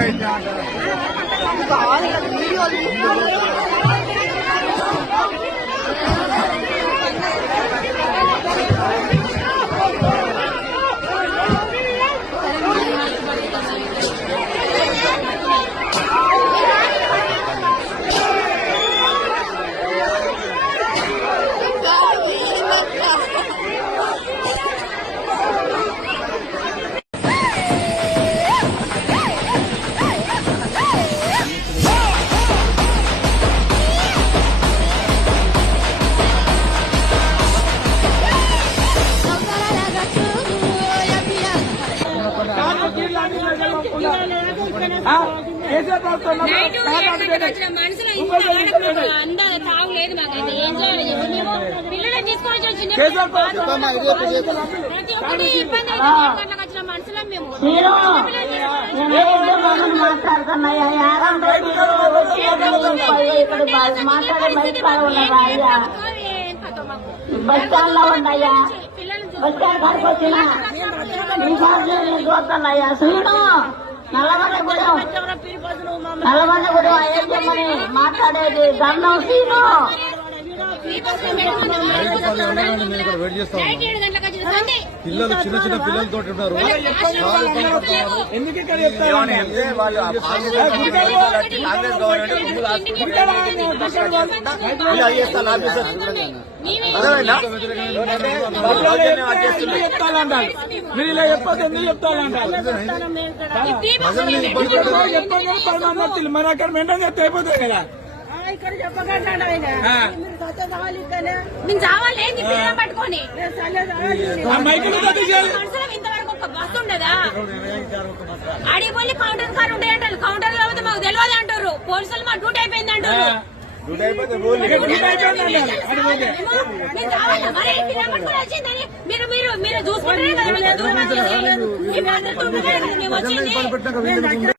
తాగులేదు మాకైతే ఏం చేయాలి మేము పిల్లలను తీసుకొని వచ్చిన ప్రతి ఒక్కటి ఇబ్బంది గంటలకు వచ్చిన మనుషులం మేము బస్ స్టాండ్ లో ఉన్నాయా బస్ స్టాండ్ కాడికి వచ్చిన చూస్తున్నాయా సీను నల్లమల్లగూడెం ఏం చెప్పమని మాట్లాడేది గన్నం సీను పిల్లలు చిన్న చిన్న పిల్లలతో ఉన్నారు. మీరు ఇలా చెప్పదు ఎందుకు చెప్తానంటారు మన అక్కడ మెంటల్ చెప్తే అయిపోతుంది కదా. ఇక్కడ చెప్పకండి పట్టుకొని ఇంతవరకు ఒక బస్సు ఉండదా ఆడికి పోయి కౌంటర్ కార్ ఉండే అంటారు. కౌంటర్ కాబట్టి మాకు తెలియదు అంటారు. పోలీసులు మా డ్యూటీ అయిపోయింది అంటారు. మీరు చూసుకుంటారే కదా.